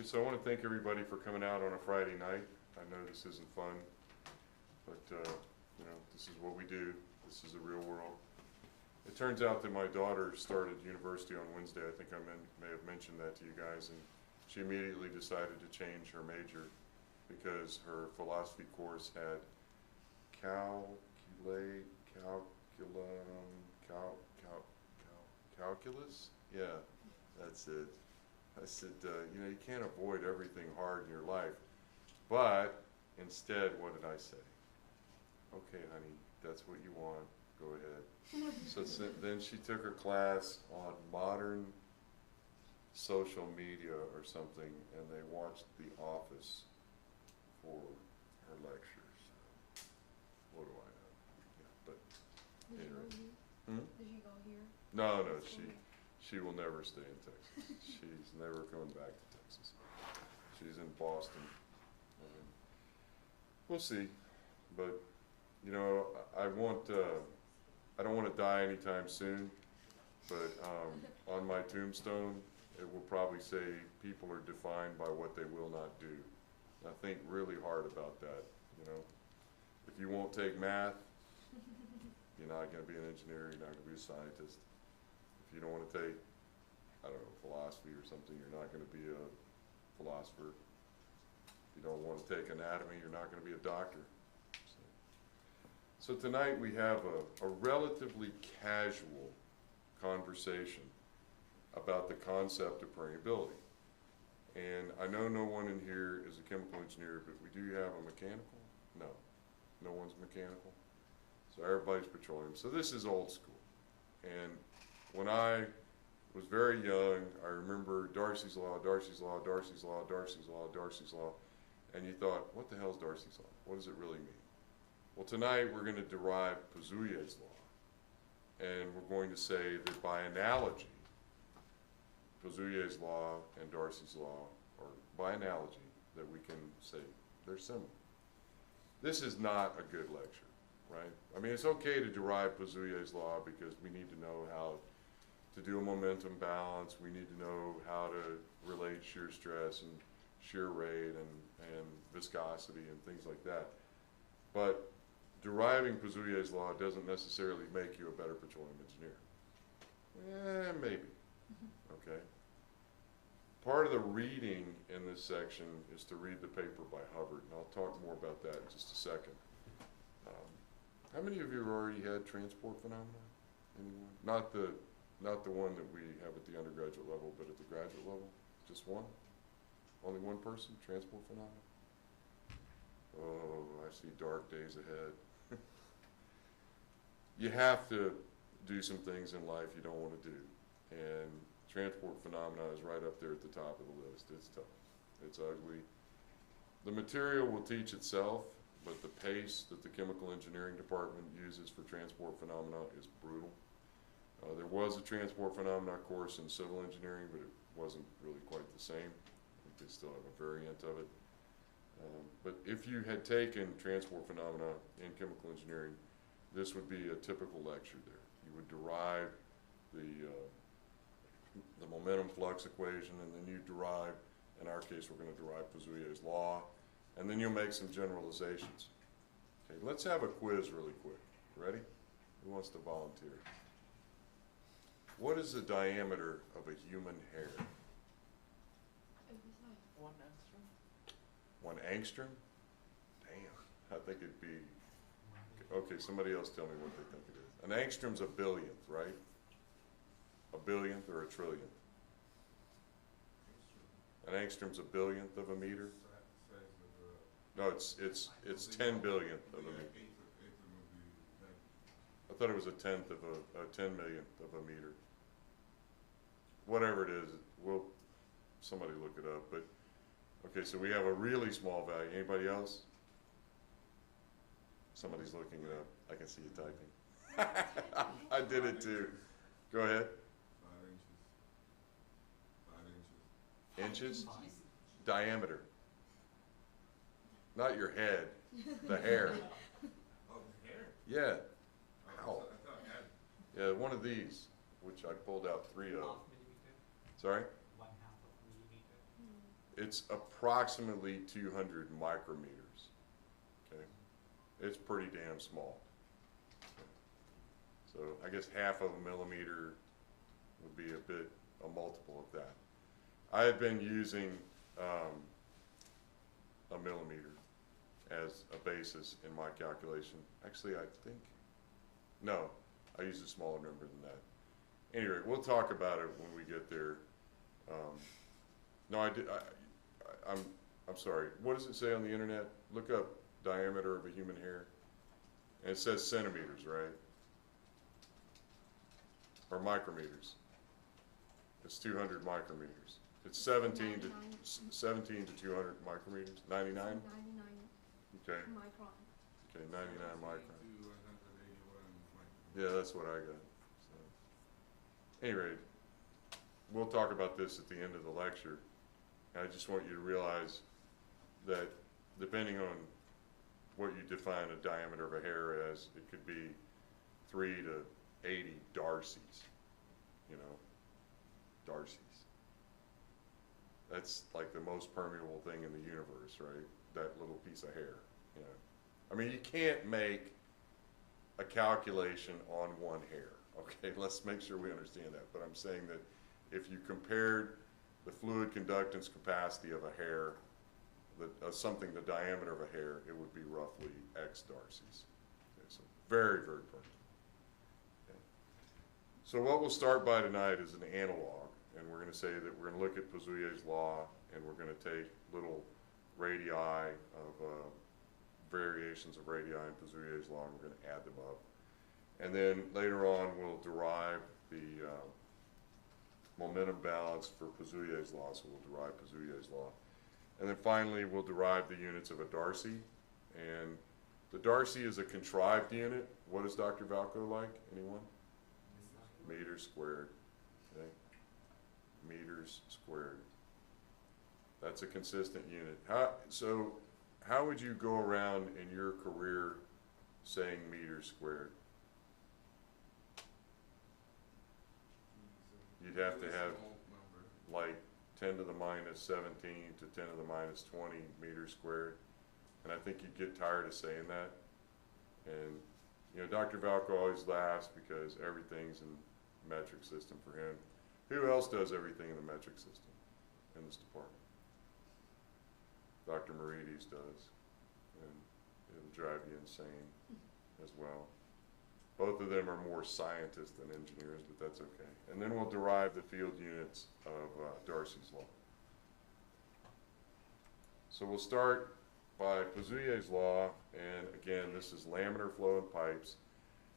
Okay, so I want to thank everybody for coming out on a Friday night. I know this isn't fun, but you know, this is what we do. This is the real world. It turns out that my daughter started university on Wednesday. I think I may have mentioned that to you guys, and she immediately decided to change her major because her philosophy course had calculus? Yeah, that's it. I said, you know, you can't avoid everything hard in your life. But instead, what did I say? Okay, honey, that's what you want. Go ahead. So then she took her class on modern social media or something, and they watched The Office for her lectures. What do I know? Yeah, but anyway. Did she go here? No, she will never stay in Texas. She's never coming back to Texas. She's in Boston. And we'll see, but you know, I don't want to die anytime soon. But on my tombstone, it will probably say people are defined by what they will not do. And I think really hard about that. You know, if you won't take math, you're not going to be an engineer. You're not going to be a scientist. If you don't want to take, I don't know, philosophy or something, you're not going to be a philosopher. If you don't want to take anatomy, you're not going to be a doctor. So tonight we have a relatively casual conversation about the concept of permeability. And I know no one in here is a chemical engineer, but we do have a mechanical? No. No one's mechanical? So everybody's petroleum. So this is old school. And when I was very young, I remember Darcy's Law, Darcy's Law, Darcy's Law, Darcy's Law, Darcy's Law. And you thought, what the hell is Darcy's Law? What does it really mean? Well, tonight we're going to derive Poiseuille's law. And we're going to say that by analogy, Poiseuille's law and Darcy's law, or by analogy, that we can say they're similar. This is not a good lecture, right? I mean, it's okay to derive Poiseuille's law because we need to know how to do a momentum balance. We need to know how to relate shear stress and shear rate and viscosity and things like that. But deriving Poiseuille's law doesn't necessarily make you a better petroleum engineer. Maybe, okay? Part of the reading in this section is to read the paper by Hubbard, and I'll talk more about that in just a second. How many of you have already had transport phenomena? Anyone? Not the one that we have at the undergraduate level, but at the graduate level? Just one? Only one person? Transport phenomena? Oh, I see dark days ahead. You have to do some things in life you don't want to do. And transport phenomena is right up there at the top of the list. It's tough. It's ugly. The material will teach itself, but the pace that the chemical engineering department uses for transport phenomena is brutal. There was a transport phenomena course in civil engineering, but it wasn't really quite the same. I think they still have a variant of it. But if you had taken transport phenomena in chemical engineering, this would be a typical lecture there. You would derive the momentum flux equation, and then you derive, in our case, we're going to derive Poiseuille's law, and then you'll make some generalizations. Okay, let's have a quiz really quick. Ready? Who wants to volunteer? What is the diameter of a human hair? 1 angstrom. 1 angstrom? Damn, I think it'd be, okay, somebody else tell me what they think it is. An angstrom's a billionth, right? A billionth or a trillionth? An angstrom's a billionth of a meter? No, it's 10 billionth of a meter. I thought it was a 10 millionth of a meter. Whatever it is, somebody look it up. But okay, so we have a really small value. Anybody else? Somebody's looking it up. I can see you typing. I did it too. Go ahead. 5 inches. 5 inches? Diameter. Not your head. The hair. Oh, the hair? Yeah. Ow. Yeah, one of these, which I pulled out 3 of. ½ millimeter. Sorry? 1/2 of millimeter. it's approximately 200 micrometers, okay? It's pretty damn small. Okay. So I guess half of a millimeter would be a multiple of that. I had been using a millimeter as a basis in my calculation. Actually, I think, no, I used a smaller number than that. Anyway, we'll talk about it when we get there. No, I'm sorry. What does it say on the internet? Look up diameter of a human hair. And it says centimeters, right? Or micrometers. It's 200 micrometers. It's 17 to 200 micrometers. 99? 99 Okay. micron. Okay, 99 micron. 181 Yeah, that's what I got. So, anyway, we'll talk about this at the end of the lecture. I just want you to realize that depending on what you define a diameter of a hair as, it could be 3 to 80 Darcy's, you know, Darcy's. That's like the most permeable thing in the universe, right? That little piece of hair, you know. I mean, you can't make a calculation on one hair, okay? Let's make sure we understand that. But I'm saying that if you compared the fluid conductance capacity of a hair, something the diameter of a hair, it would be roughly X Darcy's. Okay, so very, very permeable. Okay. So what we'll start by tonight is an analog, and we're going to say that we're going to look at Poiseuille's law, and we're going to take little radii of variations of radii in Poiseuille's law, and we're going to add them up. And then later on, we'll derive the momentum balance for Poiseuille's law, so we'll derive Poiseuille's law. And then finally, we'll derive the units of a Darcy. And the Darcy is a contrived unit. What is Dr. Valco like? Anyone? Meters squared. Okay. Meters squared. That's a consistent unit. How would you go around in your career saying meters squared? You'd have to have like 10 to the minus 17 to 10 to the minus 20 meters squared. And I think you'd get tired of saying that. And, you know, Dr. Valco always laughs because everything's in metric system for him. Who else does everything in the metric system in this department? Dr. Merides does. And it'll drive you insane as well. Both of them are more scientists than engineers, but that's okay. And then we'll derive the field units of Darcy's law. So we'll start by Poiseuille's law, and again, this is laminar flow in pipes.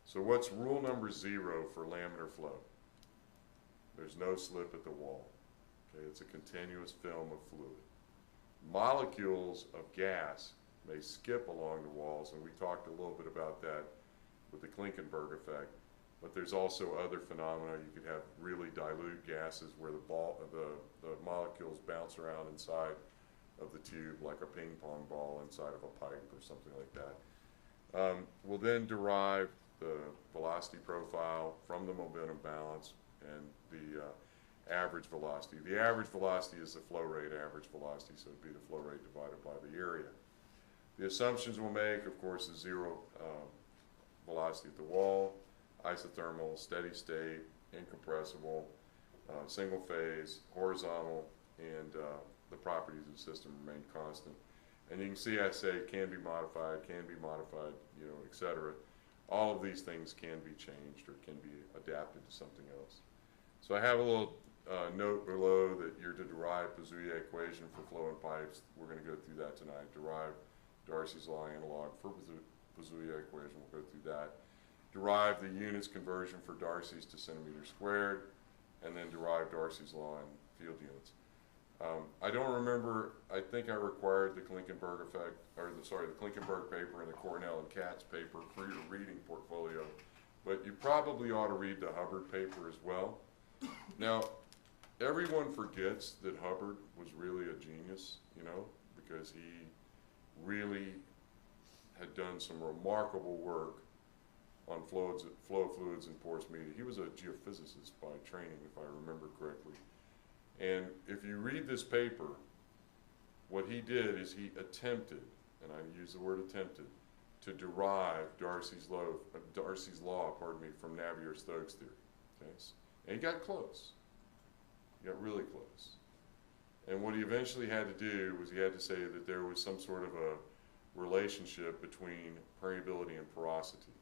So what's rule number 0 for laminar flow? There's no slip at the wall. Okay, it's a continuous film of fluid. Molecules of gas may skip along the walls, and we talked a little bit about that with the Klinkenberg effect, but there's also other phenomena. You could have really dilute gases where the molecules bounce around inside of the tube like a ping pong ball inside of a pipe or something like that. We'll then derive the velocity profile from the momentum balance and the average velocity. The average velocity is the flow rate average velocity, so it'd be the flow rate divided by the area. The assumptions we'll make, of course, is 0 velocity at the wall, isothermal, steady state, incompressible, single phase, horizontal, and the properties of the system remain constant. And you can see I say can be modified, you know, et cetera. All of these things can be changed or can be adapted to something else. So I have a little note below that you're to derive Poiseuille equation for flow in pipes. We're going to go through that tonight. Derive Darcy's law analog for Poiseuille equation. We'll go through that. Derive the units conversion for Darcy's to centimeters squared, and then derive Darcy's law in field units. I don't remember, I think I required the Klinkenberg effect, or the Klinkenberg paper and the Cornell and Katz paper for your reading portfolio, but you probably ought to read the Hubbard paper as well. Now, everyone forgets that Hubbard was really a genius, you know, because he really had done some remarkable work on flow of fluids in porous media. He was a geophysicist by training, if I remember correctly. And if you read this paper, what he did is he attempted, and I use the word attempted, to derive Darcy's law, from Navier-Stokes theory. Okay? And he got close. He got really close. And what he eventually had to do was he had to say that there was some sort of a relationship between permeability and porosity,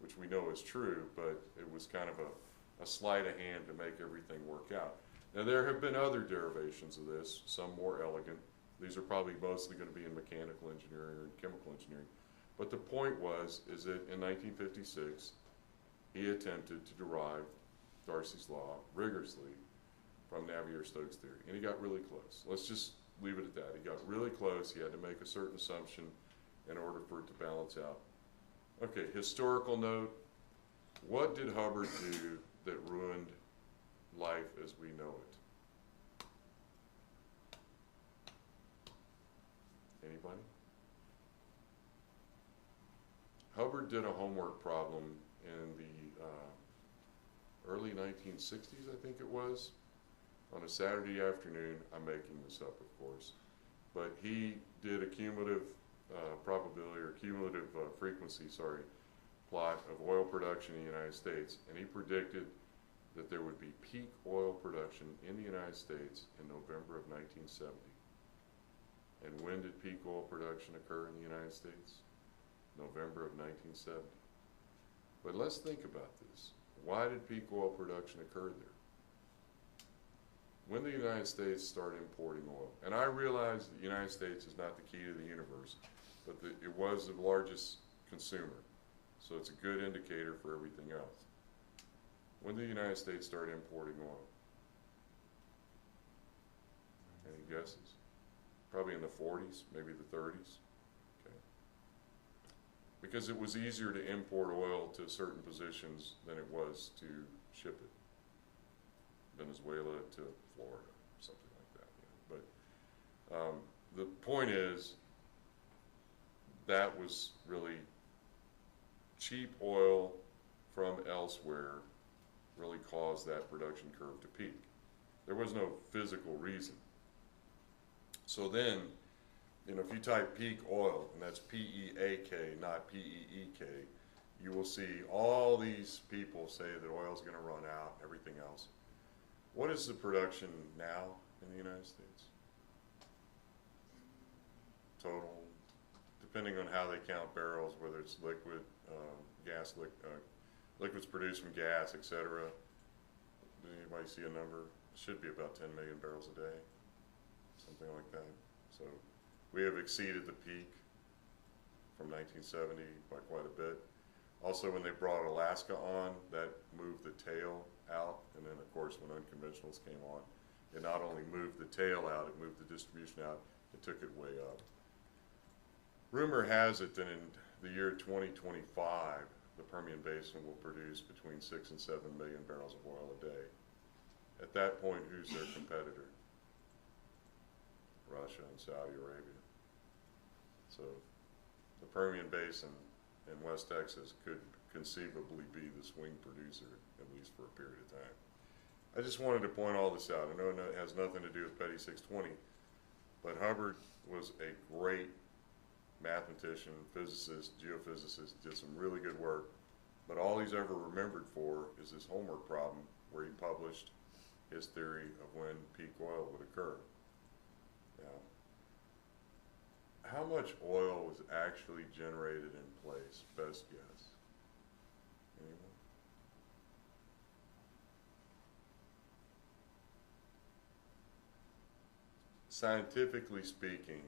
which we know is true, but it was kind of a sleight of hand to make everything work out. Now, there have been other derivations of this, some more elegant. These are probably mostly going to be in mechanical engineering or in chemical engineering. But the point is that in 1956, he attempted to derive Darcy's law rigorously from Navier-Stokes theory, and he got really close. Let's just leave it at that. He got really close. He had to make a certain assumption in order for it to balance out. Okay, historical note. What did Hubbard do that ruined life as we know it? Anybody? Hubbard did a homework problem in the early 1960s, I think it was, on a Saturday afternoon. I'm making this up, of course. But he did a cumulative probability or cumulative frequency, plot of oil production in the United States, and he predicted that there would be peak oil production in the United States in November of 1970. And when did peak oil production occur in the United States? November of 1970. But let's think about this. Why did peak oil production occur there? When the United States started importing oil, and I realize the United States is not the key to the universe, but it was the largest consumer, so it's a good indicator for everything else. When did the United States start importing oil? Any guesses? Probably in the 40s, maybe the 30s. Okay. Because it was easier to import oil to certain positions than it was to ship it. Venezuela to Florida, something like that. Yeah. But the point is, that was really cheap oil from elsewhere really caused that production curve to peak. There was no physical reason. So then, if you type peak oil, and that's P-E-A-K, not P-E-E-K, you will see all these people say that oil's going to run out, everything else. What is the production now in the United States? Total, depending on how they count barrels, whether it's liquid, liquids produced from gas, etc. Did anybody see a number? It should be about 10 million barrels a day, something like that. So we have exceeded the peak from 1970 by quite a bit. Also, when they brought Alaska on, that moved the tail out, and then of course when unconventionals came on, it not only moved the tail out, it moved the distribution out, it took it way up. Rumor has it that in the year 2025, the Permian Basin will produce between 6 and 7 million barrels of oil a day. At that point, who's their competitor? Russia and Saudi Arabia. So the Permian Basin in West Texas could conceivably be the swing producer, at least for a period of time. I just wanted to point all this out. I know it has nothing to do with Petty 620, but Hubbard was a great mathematician, physicist, geophysicist, did some really good work, but all he's ever remembered for is this homework problem where he published his theory of when peak oil would occur. Now, how much oil was actually generated in place? Best guess. Anyone? Scientifically speaking,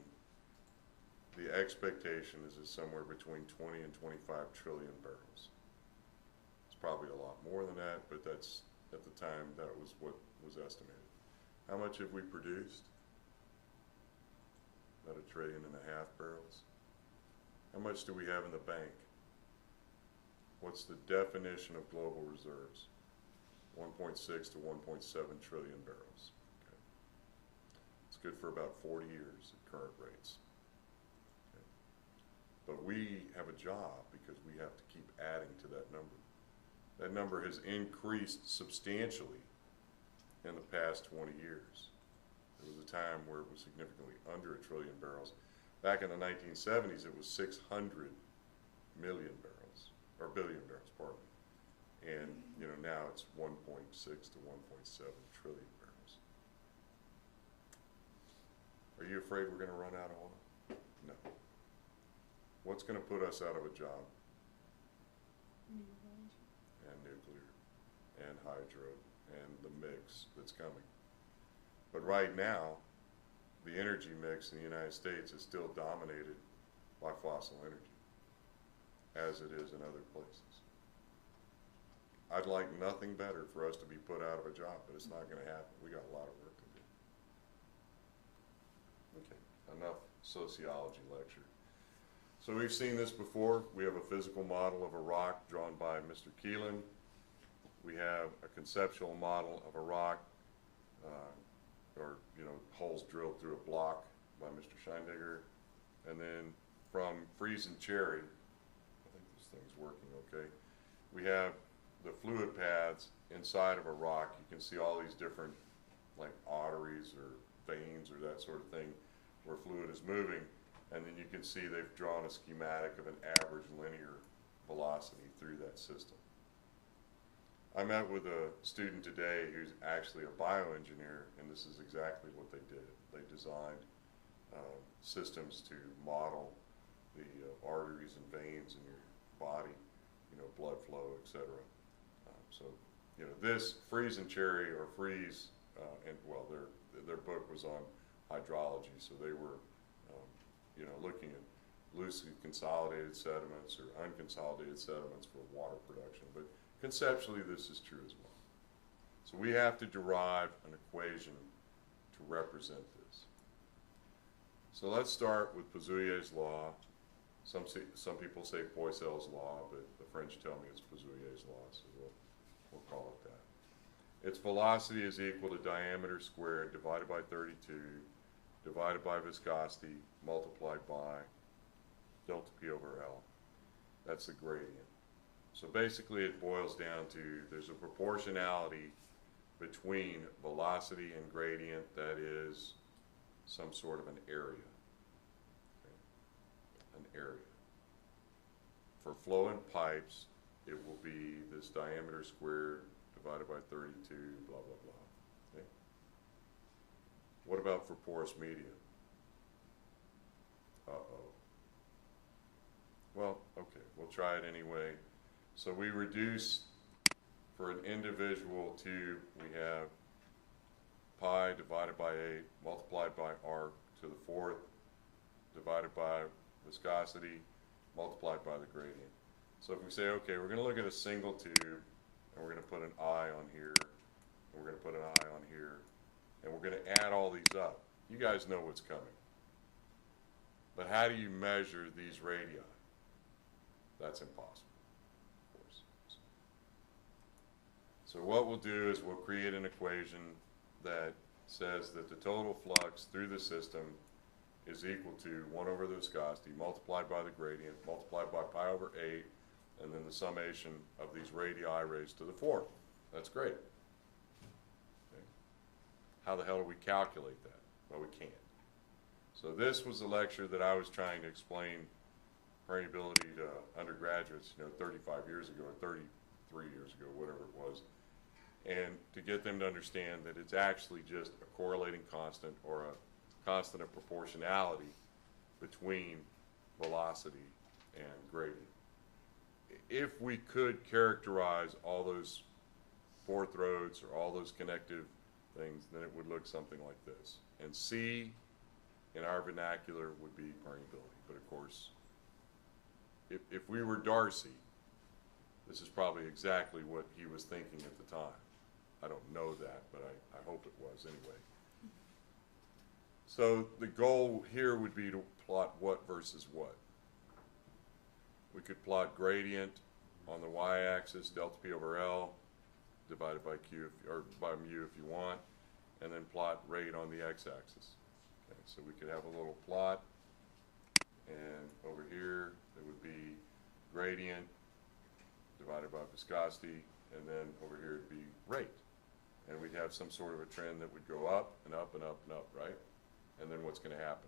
the expectation is somewhere between 20 and 25 trillion barrels. It's probably a lot more than that, but that's, at the time, that was what was estimated. How much have we produced? About 1.5 trillion barrels. How much do we have in the bank? What's the definition of global reserves? 1.6 to 1.7 trillion barrels. Okay. It's good for about 40 years at current rates. Okay. But we have a job because we have to keep adding to that number. That number has increased substantially in the past 20 years. There was a time where it was significantly under 1 trillion barrels. Back in the 1970s, it was 600 million barrels, or billion barrels, pardon me. And, you know, now it's 1.6 to 1.7 trillion barrels. Are you afraid we're going to run out of oil? No. What's going to put us out of a job? And nuclear, and hydro, and the mix that's coming. But right now, the energy mix in the United States is still dominated by fossil energy, as it is in other places. I'd like nothing better for us to be put out of a job, but it's not going to happen. We got a lot of work to do. Okay, enough sociology lecture. So we've seen this before. We have a physical model of a rock drawn by Mr. Keelan. We have a conceptual model of a rock, or, you know, holes drilled through a block by Mr. Scheindegger. And then from Freeze and Cherry, I think this thing's working okay, we have the fluid paths inside of a rock. You can see all these different, like, arteries or veins or that sort of thing where fluid is moving. And then you can see they've drawn a schematic of an average linear velocity through that system. I met with a student today who's actually a bioengineer, and this is exactly what they did. They designed systems to model the arteries and veins in your body, you know, blood flow, et cetera. So, you know, this Freeze and Cherry, or Freeze, and well, their book was on hydrology, so they were, you know, looking at loosely consolidated sediments or unconsolidated sediments for water production. But conceptually, this is true as well. So we have to derive an equation to represent this. So let's start with Poiseuille's law. Some people say Poiseuille's law, but the French tell me it's Poiseuille's law, so we'll call it that. Its velocity is equal to diameter squared divided by 32 divided by viscosity multiplied by delta P over L. That's the gradient. So basically it boils down to there's a proportionality between velocity and gradient that is some sort of an area. Okay? An area. For flow in pipes, it will be this diameter squared divided by 32, blah, blah, blah. Okay? What about for porous media? Uh-oh. Well, okay, we'll try it anyway. So we reduce, for an individual tube, we have pi divided by 8 multiplied by r to the 4th divided by viscosity multiplied by the gradient. So if we say, okay, we're going to look at a single tube, and we're going to put an I on here, and we're going to put an I on here, and we're going to add all these up. You guys know what's coming. But how do you measure these radii? That's impossible, of course. So what we'll do is we'll create an equation that says that the total flux through the system is equal to 1 over the viscosity multiplied by the gradient multiplied by pi over 8, and then the summation of these radii raised to the 4th. That's great. Okay. How the hell do we calculate that? Well, we can't. So this was a lecture that I was trying to explain permeability to undergraduates, 35 years ago or 33 years ago, whatever it was, and to get them to understand that it's actually just a correlating constant or a constant of proportionality between velocity and gradient. If we could characterize all those fourth roads or all those connective things, then it would look something like this. And C, in our vernacular, would be permeability. But of course, if we were Darcy, this is probably exactly what he was thinking at the time. I don't know that, but I hope it was anyway. So the goal here would be to plot what versus what. We could plot gradient on the y-axis, delta P over L, divided by Q, or by mu if you want, and then plot rate on the x-axis. Okay, so we could have a little plot, and over here it would be gradient divided by viscosity, and then over here it'd be rate. and we'd have some sort of a trend that would go up and up and up and up, right? And then what's going to happen?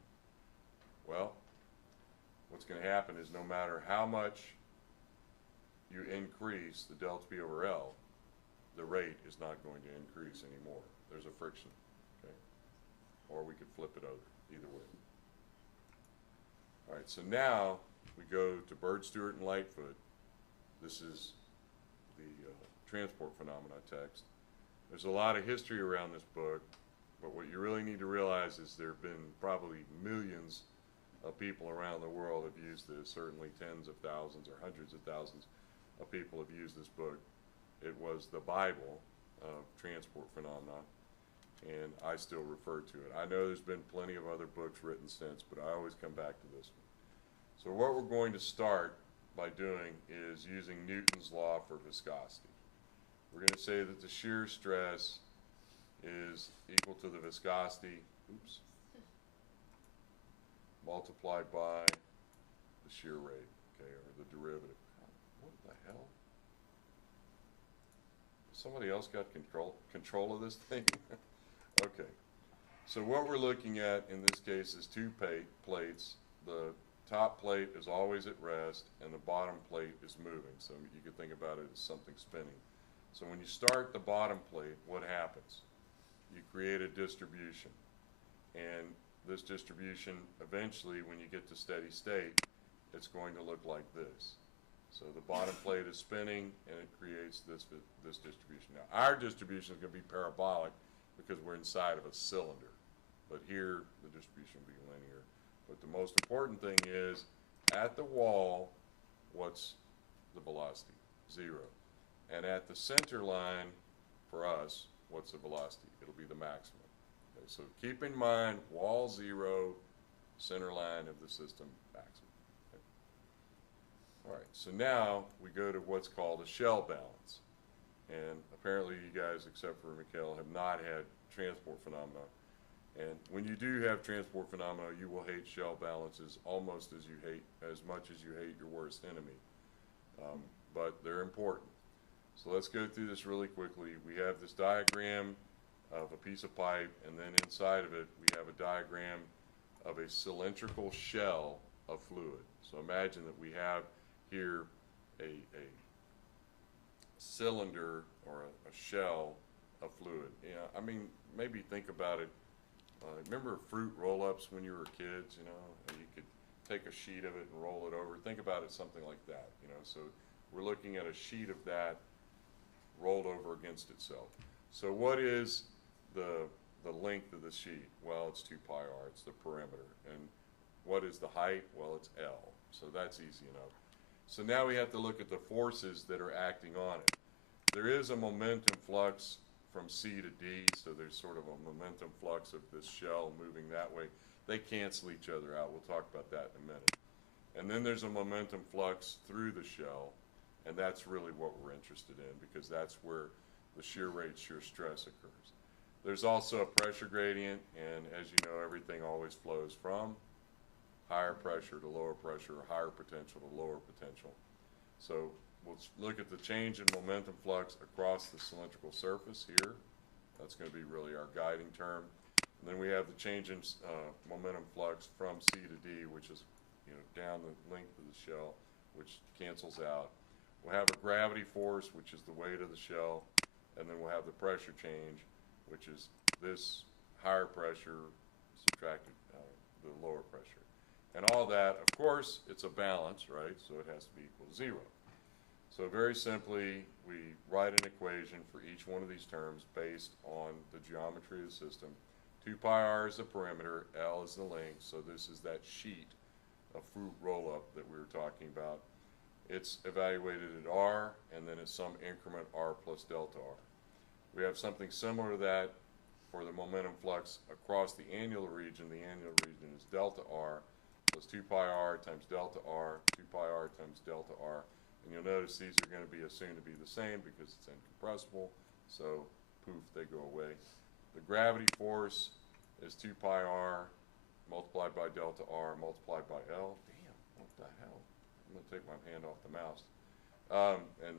Well, what's going to happen is no matter how much you increase the delta P over L, the rate is not going to increase anymore. There's a friction, okay? Or we could flip it over, either way. All right, so now we go to Bird, Stewart, and Lightfoot. This is the transport phenomena text. There's a lot of history around this book, but what you really need to realize is there have been probably millions of people around the world have used this, certainly tens of thousands or hundreds of thousands of people have used this book. It was the Bible of transport phenomena, and I still refer to it. I know there's been plenty of other books written since, but I always come back to this one. So what we're going to start by doing is using Newton's law for viscosity. We're going to say that the shear stress is equal to the viscosity, multiplied by the shear rate, okay, or the derivative. What the hell? Somebody else got control of this thing? Okay. So what we're looking at in this case is two plates. The top plate is always at rest, and the bottom plate is moving. So you could think about it as something spinning. So when you start the bottom plate, what happens? You create a distribution. And this distribution, eventually, when you get to steady state, it's going to look like this. So the bottom plate is spinning, and it creates this distribution. Now, our distribution is going to be parabolic because we're inside of a cylinder. But here, the distribution will be linear. But the most important thing is, at the wall, what's the velocity? 0. And at the center line, for us, what's the velocity? It'll be the maximum. Okay, so keep in mind, wall 0, center line of the system, maximum. Okay. All right, so now we go to what's called a shell balance. And apparently you guys, except for Mikhail, have not had transport phenomena. And when you do have transport phenomena, you will hate shell balances almost as much as you hate your worst enemy. But they're important. So let's go through this really quickly. We have this diagram of a piece of pipe, and then inside of it we have a diagram of a cylindrical shell of fluid. So imagine that we have here a cylinder or a shell of fluid. Yeah, I mean, maybe think about it. Remember fruit roll-ups when you were kids, you know? You could take a sheet of it and roll it over. Think about it something like that, you know? So we're looking at a sheet of that rolled over against itself. So what is the length of the sheet? Well, it's 2 pi r. It's the perimeter. And what is the height? Well, it's L. So that's easy enough. So now we have to look at the forces that are acting on it. There is a momentum flux from C to D, so there's sort of a momentum flux of this shell moving that way. They cancel each other out. We'll talk about that in a minute. And then there's a momentum flux through the shell, and that's really what we're interested in because that's where the shear rate, shear stress occurs. There's also a pressure gradient, and as you know, everything always flows from higher pressure to lower pressure, or higher potential to lower potential. So we'll look at the change in momentum flux across the cylindrical surface here. That's going to be really our guiding term. And then we have the change in momentum flux from C to D, which is, you know, down the length of the shell, which cancels out. We'll have a gravity force, which is the weight of the shell, and then we'll have the pressure change, which is this higher pressure subtracted the lower pressure. And all that, of course, it's a balance, right? So it has to be equal to 0. So very simply, we write an equation for each one of these terms based on the geometry of the system. 2 pi r is the perimeter, L is the length, so this is that sheet of fruit roll-up that we were talking about. It's evaluated at r, and then at some increment r plus delta r. We have something similar to that for the momentum flux across the annular region. The annular region is delta r plus 2 pi r times delta r, 2 pi r times delta r. And you'll notice these are going to be assumed to be the same because it's incompressible, so poof, they go away. The gravity force is 2 pi r multiplied by delta r multiplied by L. Damn, what the hell? I'm going to take my hand off the mouse. And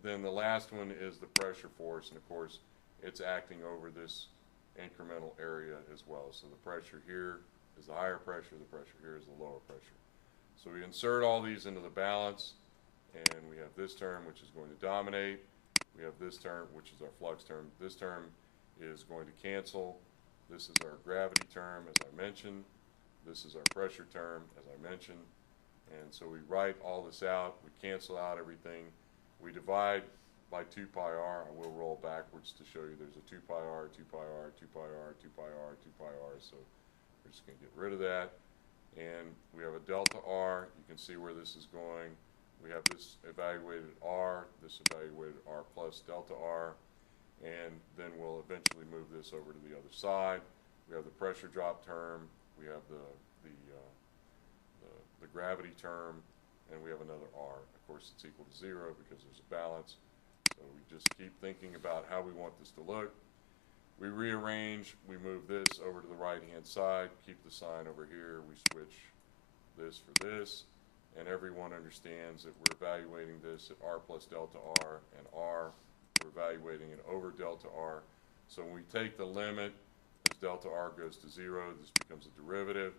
then the last one is the pressure force, and of course, it's acting over this incremental area as well. So the pressure here is the higher pressure, the pressure here is the lower pressure. So we insert all these into the balance, and we have this term which is going to dominate. We have this term which is our flux term. This term is going to cancel. This is our gravity term, as I mentioned. This is our pressure term, as I mentioned. And so we write all this out. We cancel out everything. We divide by 2 pi r. I will roll backwards to show you there's a 2 pi r, 2 pi r, 2 pi r, 2 pi r, 2 pi r. So we're just going to get rid of that. And we have a delta r. You can see where this is going. We have this evaluated r, this evaluated r plus delta r. And then we'll eventually move this over to the other side. We have the pressure drop term. We have the gravity term, and we have another r. Of course, it's equal to 0 because there's a balance. So we just keep thinking about how we want this to look. We rearrange, we move this over to the right-hand side, keep the sign over here, we switch this for this, and everyone understands that we're evaluating this at r plus delta r and r. We're evaluating it over delta r. So when we take the limit, as delta r goes to 0, this becomes a derivative,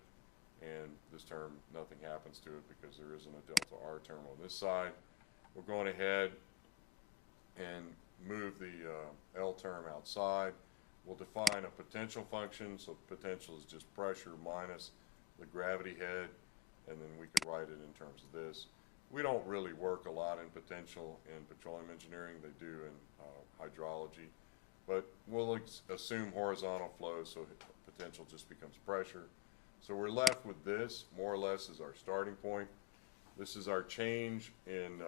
and this term, nothing happens to it because there isn't a delta r term on this side. We're going ahead and move the L term outside. We'll define a potential function. So potential is just pressure minus the gravity head, and then we could write it in terms of this. We don't really work a lot in potential in petroleum engineering. They do in hydrology. But we'll assume horizontal flow, so potential just becomes pressure. So we're left with this, more or less, as our starting point. This is our change in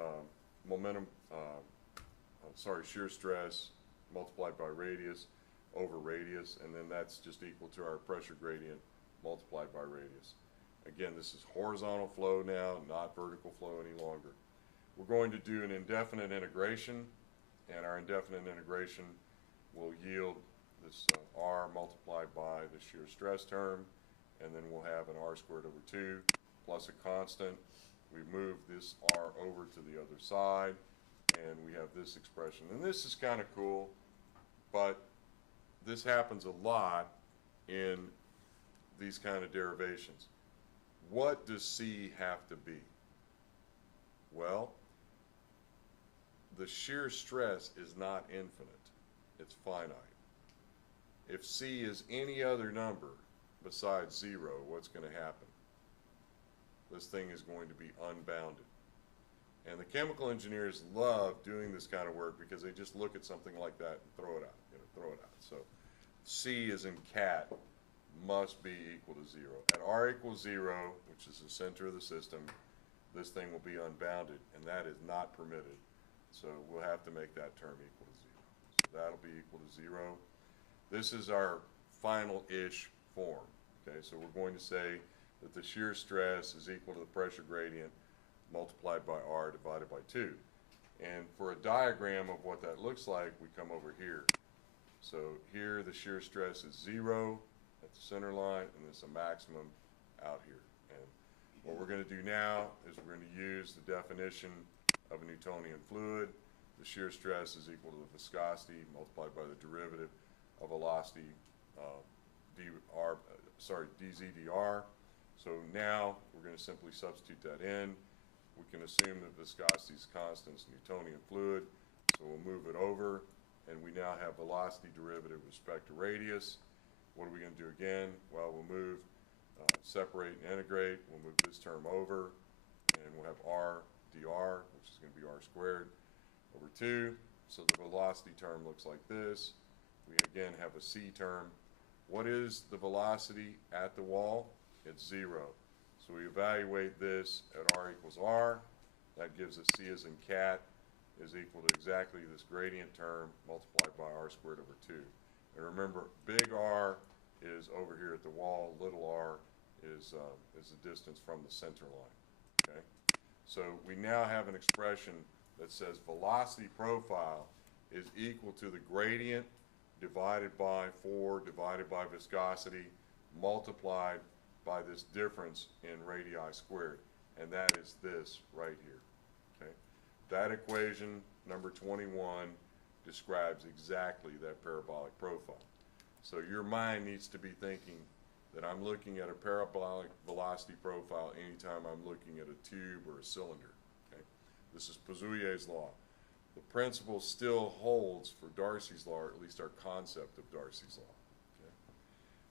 shear stress multiplied by radius over radius, and then that's just equal to our pressure gradient multiplied by radius. Again, this is horizontal flow now, not vertical flow any longer. We're going to do an indefinite integration, and our indefinite integration will yield this r multiplied by the shear stress term, and then we'll have an r squared over 2 plus a constant. We move this r over to the other side, and we have this expression. And this is kind of cool, but this happens a lot in these kind of derivations. What does C have to be? Well, the shear stress is not infinite. It's finite. If C is any other number besides 0, what's going to happen? This thing is going to be unbounded. And the chemical engineers love doing this kind of work because they just look at something like that and throw it out, throw it out. So C is in cat must be equal to 0. At r equals 0, which is the center of the system, this thing will be unbounded, and that is not permitted. So we'll have to make that term equal to 0. So that'll be equal to 0. This is our final-ish form. Okay, so we're going to say that the shear stress is equal to the pressure gradient multiplied by r divided by 2. And for a diagram of what that looks like, we come over here. So here the shear stress is 0 at the center line, and there's a maximum out here. And what we're going to do now is we're going to use the definition of a Newtonian fluid. The shear stress is equal to the viscosity multiplied by the derivative of velocity dz dr. So now we're going to simply substitute that in. We can assume that viscosity is constant, it's Newtonian fluid, so we'll move it over, and we now have velocity derivative with respect to radius. What are we going to do again? Well, we'll move, separate and integrate. We'll move this term over, and we'll have r dr, which is going to be r squared over 2. So the velocity term looks like this. We again have a c term. What is the velocity at the wall? It's 0. So we evaluate this at r equals r. That gives us c as in cat is equal to exactly this gradient term multiplied by r squared over 2. And remember, big R is over here at the wall. Little r is the distance from the center line. Okay? So we now have an expression that says velocity profile is equal to the gradient divided by 4 divided by viscosity multiplied by this difference in radii squared, and that is this right here. Okay? That equation, number 21, describes exactly that parabolic profile. So your mind needs to be thinking that I'm looking at a parabolic velocity profile anytime I'm looking at a tube or a cylinder. Okay? This is Poiseuille's law. The principle still holds for Darcy's law, or at least our concept of Darcy's law. Okay?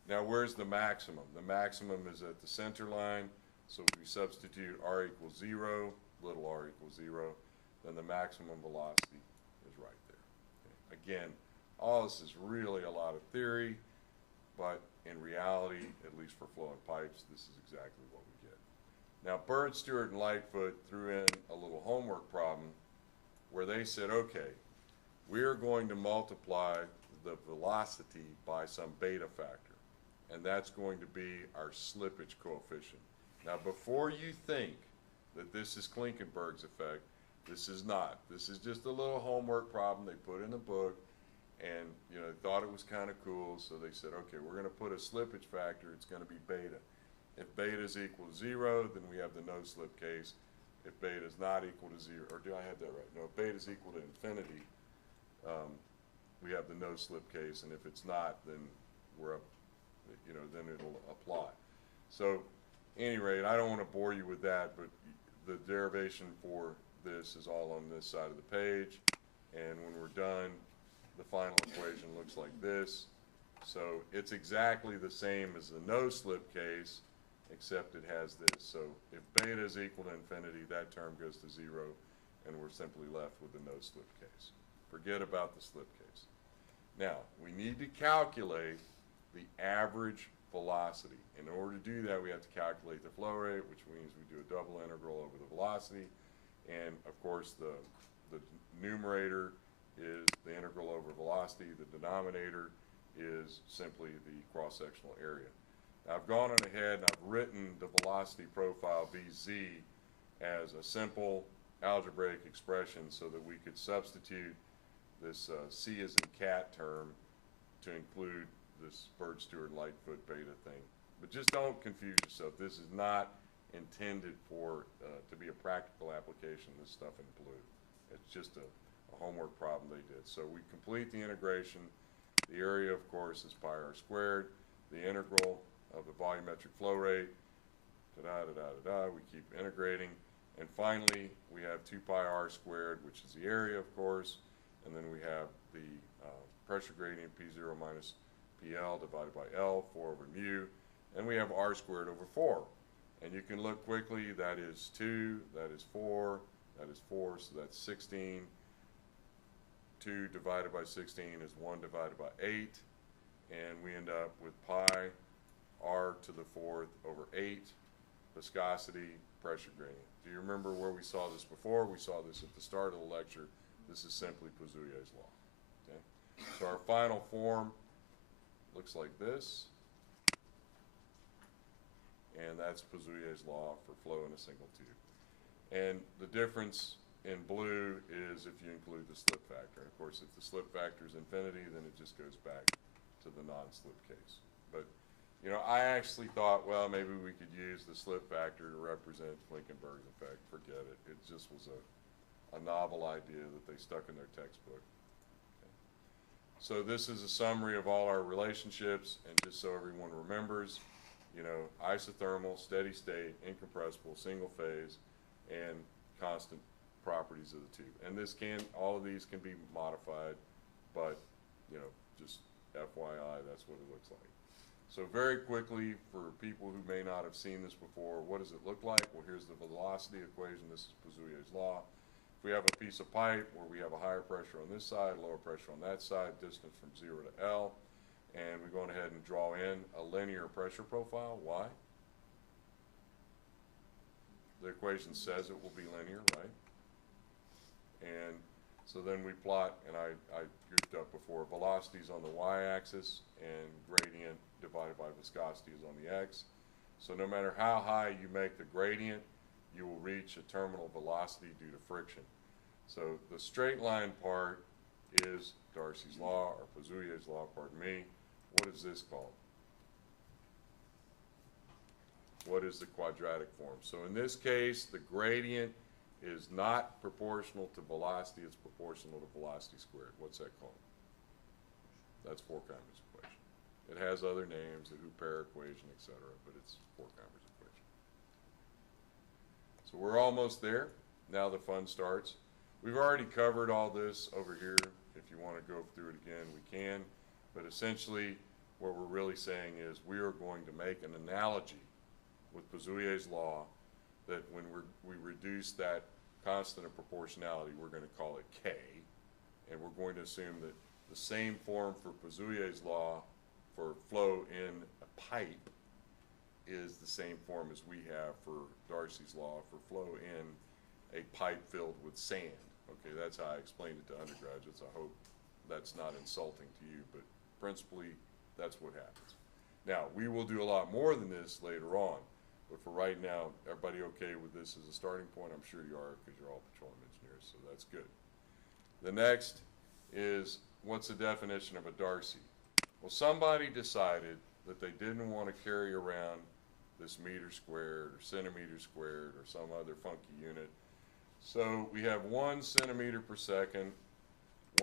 Now, where's the maximum? The maximum is at the center line. So if we substitute r equals 0, little r equals 0, then the maximum velocity is right there. Okay? Again, all this is really a lot of theory, but in reality, at least for flowing pipes, this is exactly what we get. Now, Bird, Stewart, and Lightfoot threw in a little homework problem where they said, okay, we're going to multiply the velocity by some beta factor, and that's going to be our slippage coefficient. Now, before you think that this is Klinkenberg's effect, this is not. This is just a little homework problem they put in the book, and thought it was kind of cool, so they said, okay, we're going to put a slippage factor. It's going to be beta. If beta is equal to 0, then we have the no slip case. If beta is not equal to 0, or do I have that right? No, if beta is equal to infinity, we have the no slip case, and if it's not, then we're up, then it'll apply. So, at any rate, I don't want to bore you with that, but the derivation for this is all on this side of the page, and when we're done, the final equation looks like this. So it's exactly the same as the no slip case, except it has this. So if beta is equal to infinity, that term goes to 0, and we're simply left with the no slip case. Forget about the slip case. Now, we need to calculate the average velocity. In order to do that, we have to calculate the flow rate, which means we do a double integral over the velocity. And of course, the numerator is the integral over velocity. The denominator is simply the cross-sectional area. Now, I've gone on ahead and I've written the velocity profile VZ as a simple algebraic expression so that we could substitute this C as in cat term to include this Bird, Stewart, Lightfoot beta thing. But just don't confuse yourself. This is not intended for to be a practical application of this stuff in blue. It's just a homework problem they did. So we complete the integration. The area, of course, is pi r squared. The integral of the volumetric flow rate, we keep integrating. And finally, we have 2 pi r squared, which is the area, of course. And then we have the pressure gradient, P0 minus PL divided by L, 4 over mu. And we have r squared over 4. And you can look quickly, that is 2, that is 4, that is 4, so that's 16. 2 divided by 16 is 1 divided by 8, and we end up with pi r to the 4th over 8, viscosity, pressure gradient. Do you remember where we saw this before? We saw this at the start of the lecture. This is simply Poiseuille's law. Okay? So our final form looks like this, and that's Poiseuille's law for flow in a single tube. And the difference in blue is if you include the slip factor. Of course, if the slip factor is infinity, then it just goes back to the non-slip case. But, I actually thought, well, maybe we could use the slip factor to represent Klinkenberg's effect. Forget it. It just was a novel idea that they stuck in their textbook. Okay. So this is a summary of all our relationships, and just so everyone remembers, isothermal, steady state, incompressible, single phase, and constant properties of the tube. And all of these can be modified, but, just FYI, that's what it looks like. So very quickly, for people who may not have seen this before, what does it look like? Well, here's the velocity equation. This is Poiseuille's law. If we have a piece of pipe where we have a higher pressure on this side, lower pressure on that side, distance from 0 to L, and we're going ahead and draw in a linear pressure profile. Why? The equation says it will be linear, right? And so then we plot, and I goofed up before, velocities on the y-axis and gradient divided by viscosity is on the x. So no matter how high you make the gradient, you will reach a terminal velocity due to friction. So the straight line part is Darcy's law, or Poiseuille's law, pardon me. What is this called? What is the quadratic form? So in this case, the gradient is not proportional to velocity, it's proportional to velocity squared. What's that called? That's Forkheimer's equation. It has other names, the Huppert equation, etc., but it's Forkheimer's equation. So we're almost there. Now the fun starts. We've already covered all this over here. If you want to go through it again, we can. But essentially, what we're really saying is we are going to make an analogy with Poiseuille's law that when we reduce that constant of proportionality, we're going to call it K. And we're going to assume that the same form for Poiseuille's law for flow in a pipe is the same form as we have for Darcy's law for flow in a pipe filled with sand. Okay, that's how I explained it to undergraduates. I hope that's not insulting to you, but principally, that's what happens. Now, we will do a lot more than this later on, but for right now, everybody okay with this as a starting point? I'm sure you are, because you're all petroleum engineers, so that's good. The next is, what's the definition of a Darcy? Well, somebody decided that they didn't want to carry around this meter squared or centimeter squared or some other funky unit. So we have 1 centimeter per second,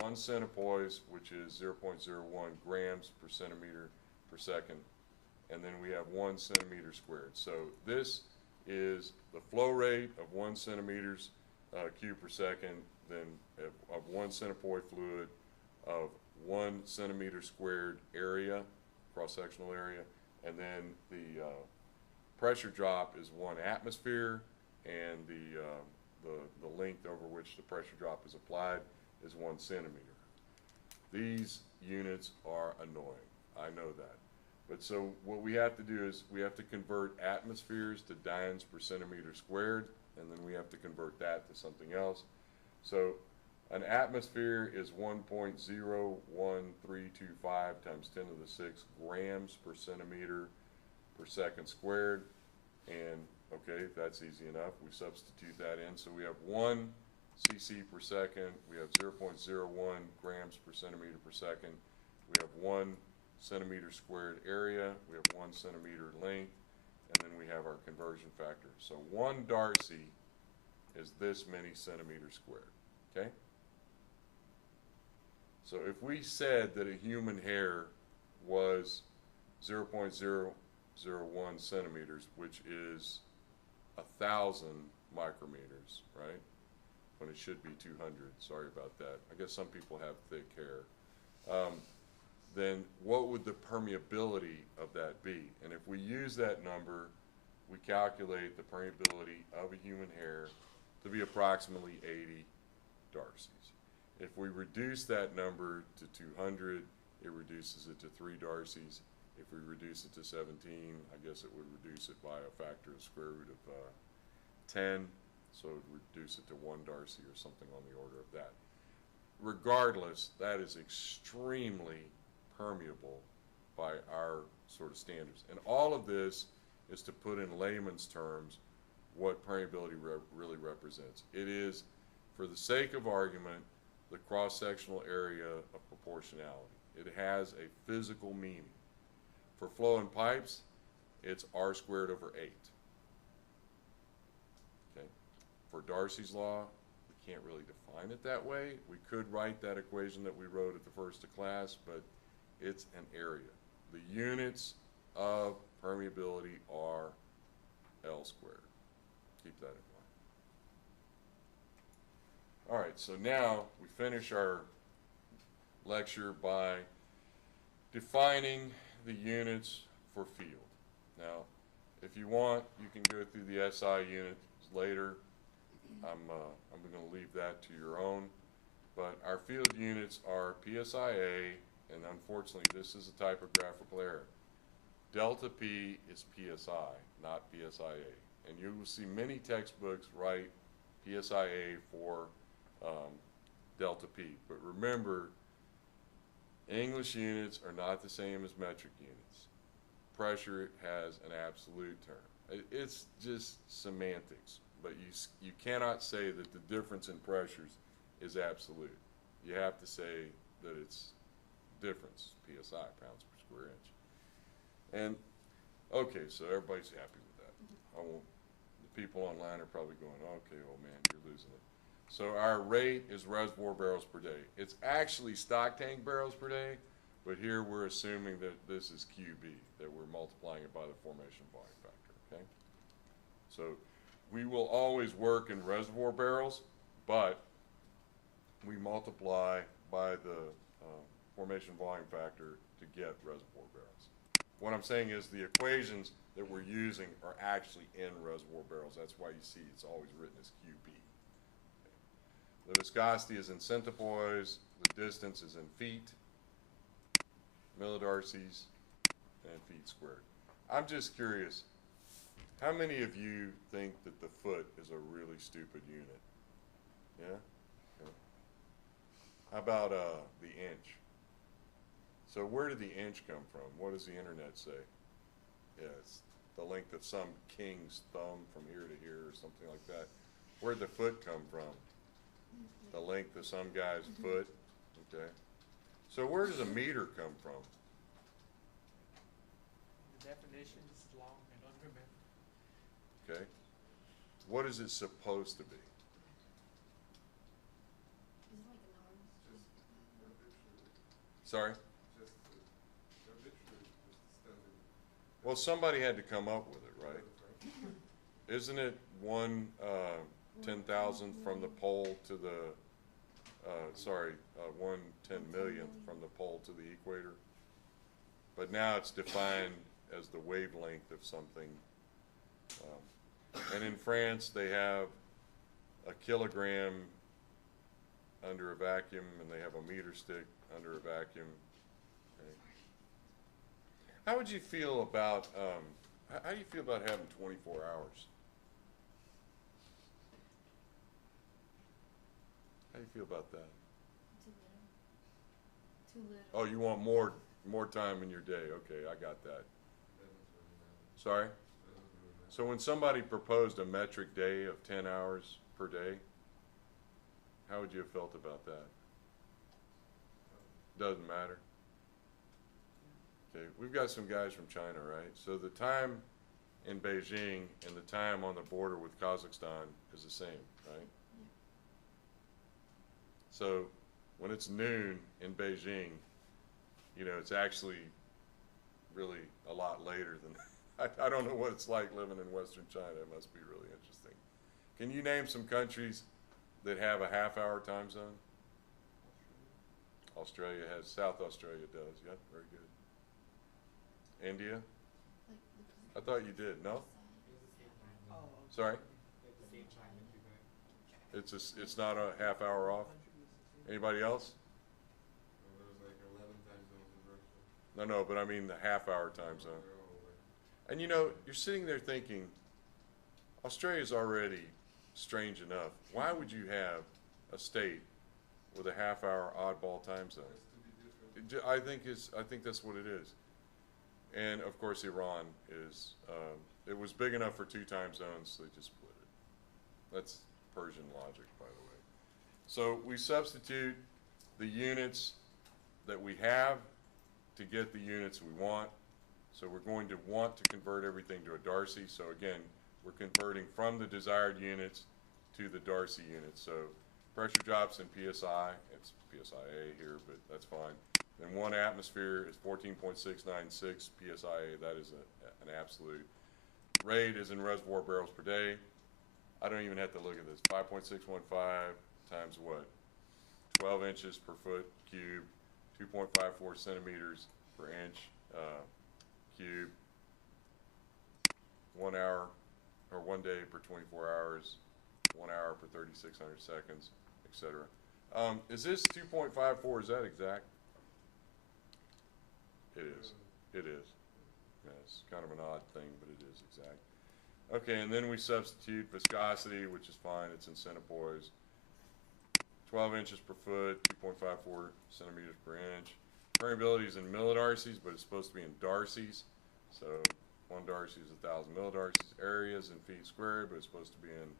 1 centipoise, which is 0.01 grams per centimeter per second, and then we have 1 centimeter squared. So this is the flow rate of 1 centimeters cube per second, then of 1 centipoise fluid, of 1 centimeter squared area, cross-sectional area, and then the pressure drop is 1 atmosphere, and the length over which the pressure drop is applied is 1 centimeter. These units are annoying. I know that. But so what we have to do is we have to convert atmospheres to dynes per centimeter squared, and then we have to convert that to something else. So an atmosphere is 1.01325 times 10 to the 6 grams per centimeter per second squared. And okay, that's easy enough. We substitute that in. So we have 1 cc per second. We have 0.01 grams per centimeter per second. We have 1 centimeter squared area. We have 1 centimeter length. And then we have our conversion factor. So 1 Darcy is this many centimeters squared. Okay? So if we said that a human hair was 0.001 centimeters, which is 1,000 micrometers, right? When it should be 200. Sorry about that. I guess some people have thick hair. Then what would the permeability of that be? And if we use that number, we calculate the permeability of a human hair to be approximately 80 Darcys. If we reduce that number to 200, it reduces it to 3 Darcys. If we reduce it to 17, I guess it would reduce it by a factor of square root of 10, so it would reduce it to 1 Darcy or something on the order of that. Regardless, that is extremely permeable by our sort of standards. And all of this is to put in layman's terms what permeability really represents. It is, for the sake of argument, the cross-sectional area of proportionality. It has a physical meaning. For flow in pipes, it's r squared over 8. Okay. For Darcy's law, we can't really define it that way. We could write that equation that we wrote at the first of class, but it's an area. The units of permeability are L squared. Keep that in mind. All right, so now we finish our lecture by defining the units for field. Now, if you want, you can go through the SI units later. I'm going to leave that to your own. But our field units are PSIA, and unfortunately, this is a typographical error. Delta P is PSI, not PSIA. And you will see many textbooks write PSIA for delta P. But remember, English units are not the same as metric units. Pressure has an absolute term. It's just semantics, but you cannot say that the difference in pressures is absolute. You have to say that it's difference, PSI, pounds per square inch. And okay, so everybody's happy with that. I won't people online are probably going, okay, old man, you're losing it. So our rate is reservoir barrels per day. It's actually stock tank barrels per day, but here we're assuming that this is QB, that we're multiplying it by the formation volume factor, okay? So we will always work in reservoir barrels, but we multiply by the formation volume factor to get reservoir barrels. What I'm saying is the equations that we're using are actually in reservoir barrels. That's why you see it's always written as QB. Okay. The viscosity is in centipoise, the distance is in feet, millidarcies, and feet squared. I'm just curious, how many of you think that the foot is a really stupid unit? Yeah? Okay. How about the inch? So where did the inch come from? What does the internet say? Yeah, it's the length of some king's thumb from here to here or something like that. Where'd the foot come from? The length of some guy's foot? Okay. So where does a meter come from? The definition is long and unremembered. Okay. What is it supposed to be? Is it like an arm? Sorry? Arbitrary, just standard. Well, somebody had to come up with it, right? Isn't it 1/10,000th from the pole to the, 1/10,000,000th from the pole to the equator? But now it's defined as the wavelength of something. And in France, they have a kilogram under a vacuum, and they have a meter stick under a vacuum. Okay. How would you feel about, how do you feel about having 24 hours? How do you feel about that? Too little. Too little. Oh, you want more time in your day. Okay, I got that. Doesn't really matter. Sorry? Doesn't really matter. So when somebody proposed a metric day of 10 hours per day, how would you have felt about that? Doesn't matter. Okay, we've got some guys from China, right? So the time in Beijing and the time on the border with Kazakhstan is the same, right? Yeah. So when it's noon in Beijing, you know, it's actually really a lot later than, I don't know what it's like living in Western China. It must be really interesting. Can you name some countries that have a half-hour time zone? Australia has, South Australia does, yep, very good. India? Like I thought you did, no? Oh, Sorry? at the same time every day. It's not a half hour off? Anybody else? Well, there's like 11 time zones in Russia. No, but I mean the half-hour time zone. They're all like, And you know, you're sitting there thinking, Australia's already strange enough. Why would you have a state with a half-hour oddball time zone? has to be different. I think that's what it is. And of course, Iran is. It was big enough for 2 time zones, so they just split it. That's Persian logic, by the way. So we substitute the units that we have to get the units we want. So we're going to want to convert everything to a Darcy. So again, we're converting from the desired units to the Darcy units. So pressure drops in PSI. It's PSIA here, but that's fine. And 1 atmosphere is 14.696 PSIA. That is an absolute. Rate is in reservoir barrels per day. I don't even have to look at this. 5.615 times what? 12 inches per foot cubed, 2.54 centimeters per inch cubed. 1 hour or 1 day per 24 hours, 1 hour per 3,600 seconds, etc. Is this 2.54? Is that exact? It is. It is. Yeah, it's kind of an odd thing, but it is exact. Okay, and then we substitute viscosity, which is fine. It's in centipoise. 12 inches per foot, 2.54 centimeters per inch. Permeability is in millidarcies, but it's supposed to be in darcies. So 1 darcy is 1,000 millidarcies. Area is in feet squared, but it's supposed to be in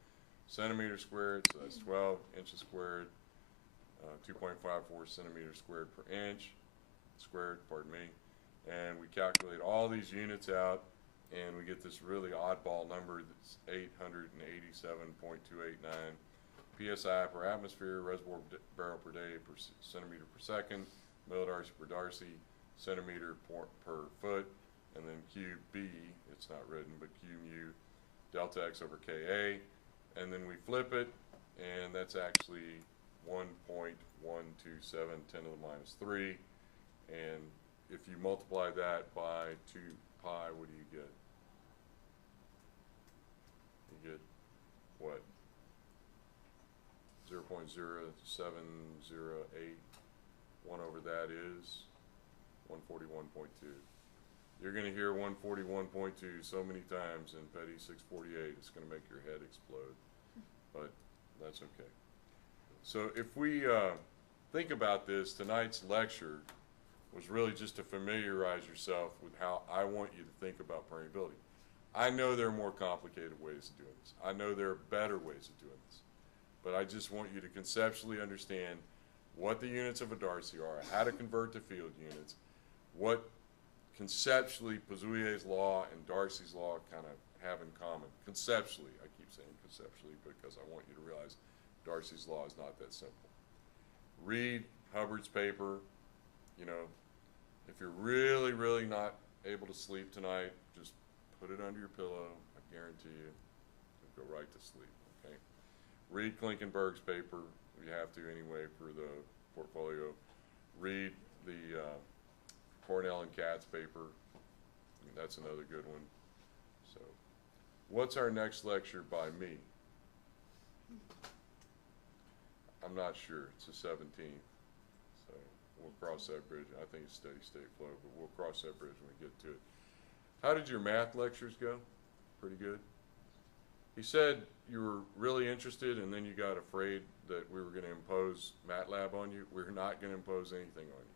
centimeters squared. So that's 12 inches squared, 2.54 centimeters squared per inch. Squared, pardon me. And we calculate all these units out and we get this really oddball number that's 887.289 psi per atmosphere, reservoir barrel per day per centimeter per second, millidarcy per Darcy, centimeter per foot, and then QB, it's not written, but Q mu delta X over Ka, and then we flip it, and that's actually 1.127 10 to the minus 3, and if you multiply that by 2 pi, what do you get? You get what? 0.0708. 1 over that is 141.2. You're going to hear 141.2 so many times in Petty 648, it's going to make your head explode. But that's okay. So if we think about this, tonight's lecture was really just to familiarize yourself with how I want you to think about permeability. I know there are more complicated ways of doing this. I know there are better ways of doing this. But I just want you to conceptually understand what the units of a Darcy are, how to convert to field units, what conceptually Poiseuille's law and Darcy's law kind of have in common. Conceptually, I keep saying conceptually because I want you to realize Darcy's law is not that simple. Read Hubbard's paper. You know, if you're really, really not able to sleep tonight, just put it under your pillow. I guarantee you, you'll go right to sleep, okay? Read Klinkenberg's paper. You have to anyway for the portfolio. Read the Cornell and Katz paper. That's another good one. So, what's our next lecture by me? I'm not sure. It's the 17th. So, we'll cross that bridge. I think it's steady state flow, but we'll cross that bridge when we get to it. How did your math lectures go? Pretty good? He said you were really interested and then you got afraid that we were going to impose MATLAB on you. We're not going to impose anything on you.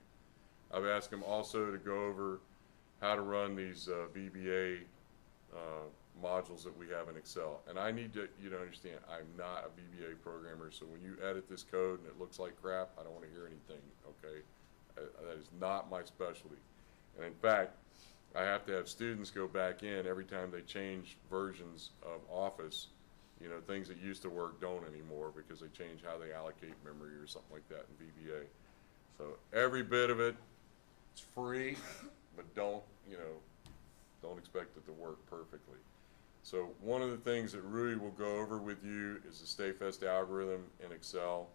I've asked him also to go over how to run these VBA modules that we have in Excel. And I need you to understand, I'm not a VBA programmer, so when you edit this code and it looks like crap, I don't want to hear anything, okay? That is not my specialty. And in fact, I have to have students go back in every time they change versions of Office. You know, things that used to work don't anymore because they change how they allocate memory or something like that in VBA. So every bit of it, it's free, but don't expect it to work perfectly. So one of the things that Rui will go over with you is the Stayfest algorithm in Excel.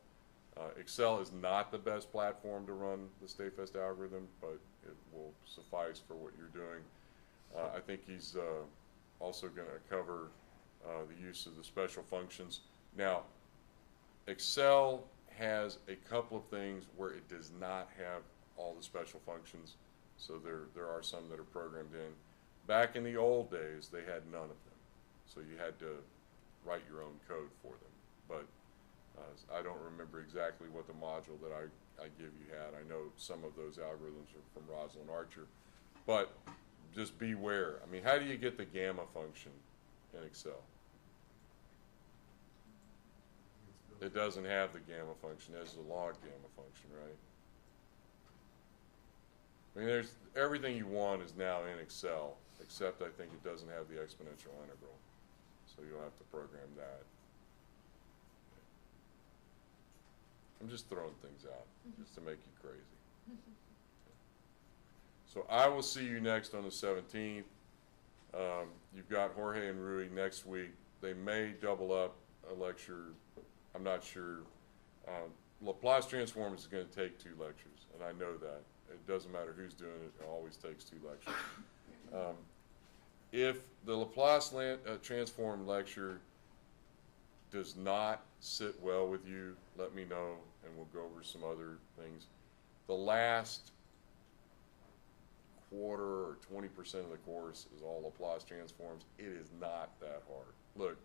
Excel is not the best platform to run the Stayfest algorithm, but it will suffice for what you're doing. I think he's also going to cover the use of the special functions. Now, Excel has a couple of things where it does not have all the special functions, so there are some that are programmed in. Back in the old days, they had none of them, so you had to write your own code for them. But I don't remember exactly what the module that I give you had. I know some of those algorithms are from Rosalind Archer, but just beware. I mean, how do you get the gamma function in Excel? It doesn't have the gamma function. It has the log gamma function, right? I mean, there's everything you want is now in Excel, except I think it doesn't have the exponential integral. So you'll have to program that. I'm just throwing things out just to make you crazy. So I will see you next on the 17th. You've got Jorge and Rui next week. They may double up a lecture. I'm not sure. Laplace transform is going to take 2 lectures, and I know that. It doesn't matter who's doing it. It always takes 2 lectures. If the Laplace transform lecture does not sit well with you, let me know, and we'll go over some other things. The last quarter or 20% of the course is all Laplace transforms. It is not that hard. Look,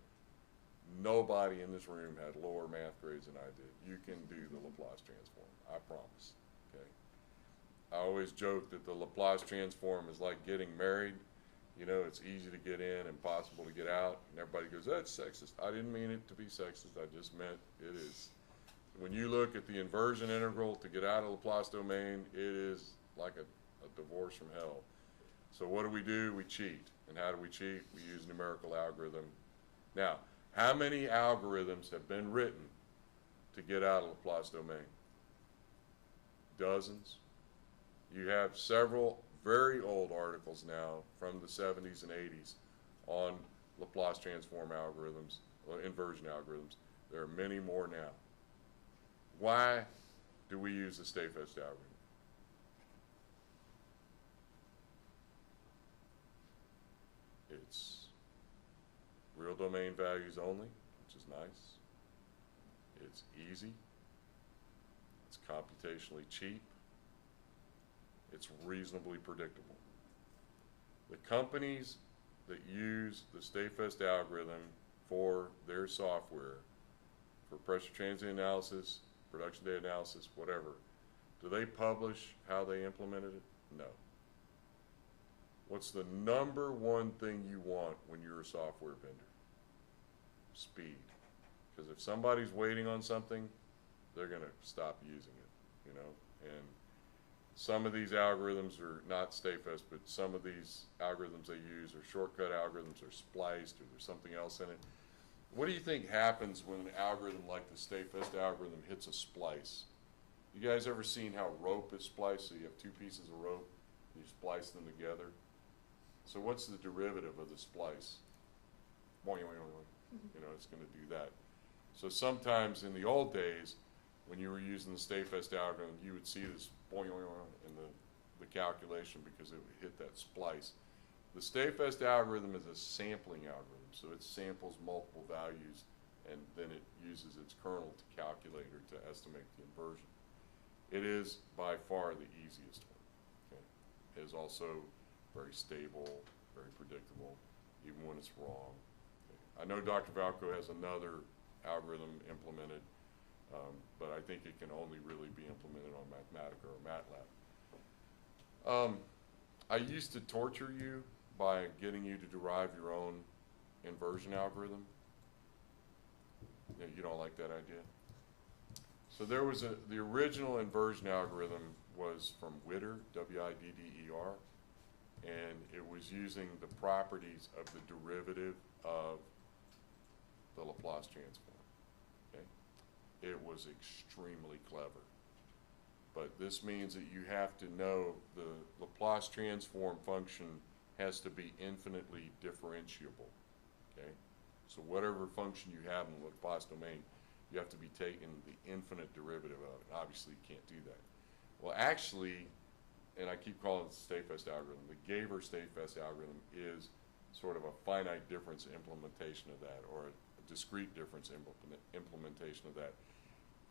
nobody in this room had lower math grades than I did. You can do the Laplace transform, I promise, okay? I always joke that the Laplace transform is like getting married. You know, it's easy to get in, impossible to get out, and everybody goes, that's sexist. I didn't mean it to be sexist, I just meant it is. When you look at the inversion integral to get out of Laplace domain, it is like a divorce from hell. So what do? We cheat, And how do we cheat? We use numerical algorithm. Now, how many algorithms have been written to get out of Laplace domain? Dozens. You have several very old articles now from the 70s and 80s on Laplace transform algorithms, inversion algorithms. There are many more now. Why do we use the Stayfest algorithm? It's real domain values only, which is nice. It's easy. It's computationally cheap. It's reasonably predictable. The companies that use the Stayfest algorithm for their software, for pressure transient analysis, production data analysis, whatever, do they publish how they implemented it? No. What's the number one thing you want when you're a software vendor? Speed. Because if somebody's waiting on something, they're going to stop using it, you know. And some of these algorithms are not Stayfest, but some of these algorithms they use are shortcut algorithms or spliced, or there's something else in it. What do you think happens when an algorithm like the Stayfest algorithm hits a splice? You guys ever seen how rope is spliced? So you have two pieces of rope, and you splice them together. So what's the derivative of the splice? Boing, boing, boing, boing. You know, it's going to do that. So sometimes in the old days, when you were using the Stayfest algorithm, you would see this boing, boing, boing in the calculation because it would hit that splice. The Stayfest algorithm is a sampling algorithm, so it samples multiple values and then it uses its kernel to calculate or to estimate the inversion. It is by far the easiest one. Okay? It is also very stable, very predictable, even when it's wrong. Okay. I know Dr. Valco has another algorithm implemented, but I think it can only really be implemented on Mathematica or MATLAB. I used to torture you by getting you to derive your own inversion algorithm. You don't like that idea? So there was the original inversion algorithm was from Widder, W-I-D-D-E-R. And it was using the properties of the derivative of the Laplace transform. Okay? It was extremely clever. But this means that you have to know the Laplace transform function has to be infinitely differentiable. Okay? So whatever function you have in the Laplace domain, you have to be taking the infinite derivative of it. Obviously, you can't do that. Well, actually, and I keep calling it the Stayfest algorithm, the Gaver-Stayfest algorithm is sort of a finite difference implementation of that, or a discrete difference implementation of that.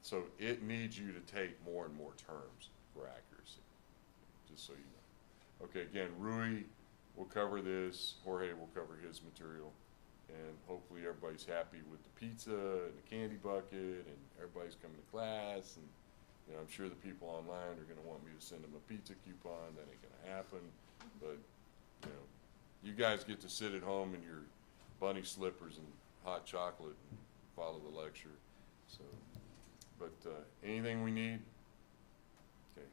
So it needs you to take more and more terms for accuracy, just so you know. Okay, again, Rui will cover this, Jorge will cover his material, and hopefully everybody's happy with the pizza and the candy bucket, and everybody's coming to class, and you know, I'm sure the people online are going to want me to send them a pizza coupon. That ain't going to happen. But, you know, you guys get to sit at home in your bunny slippers and hot chocolate and follow the lecture. So, but anything we need? Okay.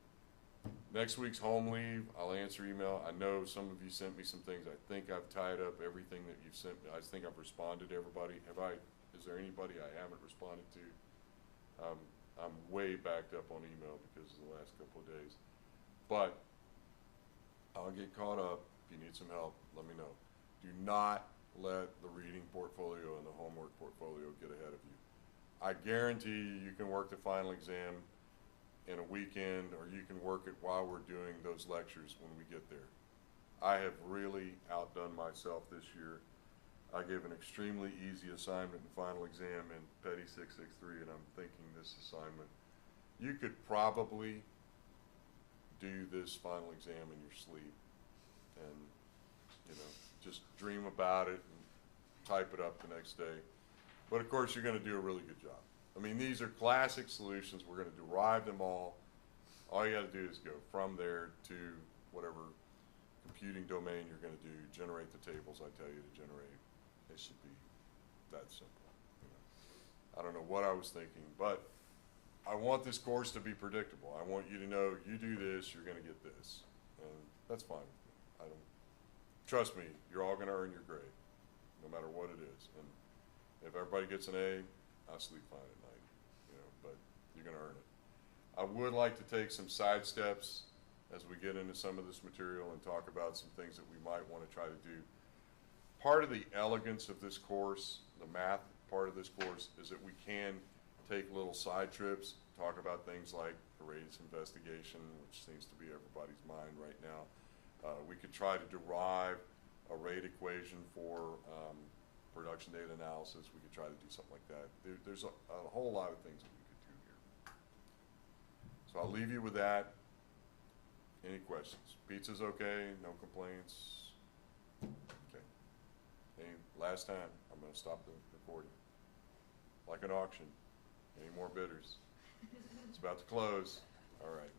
Next week's home leave, I'll answer email. I know some of you sent me some things. I think I've tied up everything that you've sent me. I think I've responded to everybody. Is there anybody I haven't responded to? I'm way backed up on email because of the last couple of days. But I'll get caught up. If you need some help, let me know. Do not let the reading portfolio and the homework portfolio get ahead of you. I guarantee you can work the final exam in a weekend, or you can work it while we're doing those lectures when we get there. I have really outdone myself this year. I gave an extremely easy assignment and final exam in Petty 663, and I'm thinking this assignment, you could probably do this final exam in your sleep and, you know, just dream about it and type it up the next day. But of course, you're going to do a really good job. I mean, these are classic solutions. We're going to derive them all. All you got to do is go from there to whatever computing domain you're going to do, generate the tables I tell you to generate. It should be that simple. You know. I don't know what I was thinking, but I want this course to be predictable. I want you to know you do this, you're going to get this, and that's fine with me. trust me, you're all gonna earn your grade, no matter what it is. And if everybody gets an A, I sleep fine at night, you know, but you're gonna earn it. I would like to take some side steps as we get into some of this material and talk about some things that we might wanna try to do. Part of the elegance of this course, the math part of this course, is that we can take little side trips, talk about things like Array's investigation, which seems to be everybody's mind right now. We could try to derive a rate equation for production data analysis. We could try to do something like that. There's a whole lot of things that we could do here. So I'll leave you with that. Any questions? Pizza's okay? No complaints? Okay. Last time, I'm gonna stop the recording. Like an auction. Any more bidders? It's about to close. All right.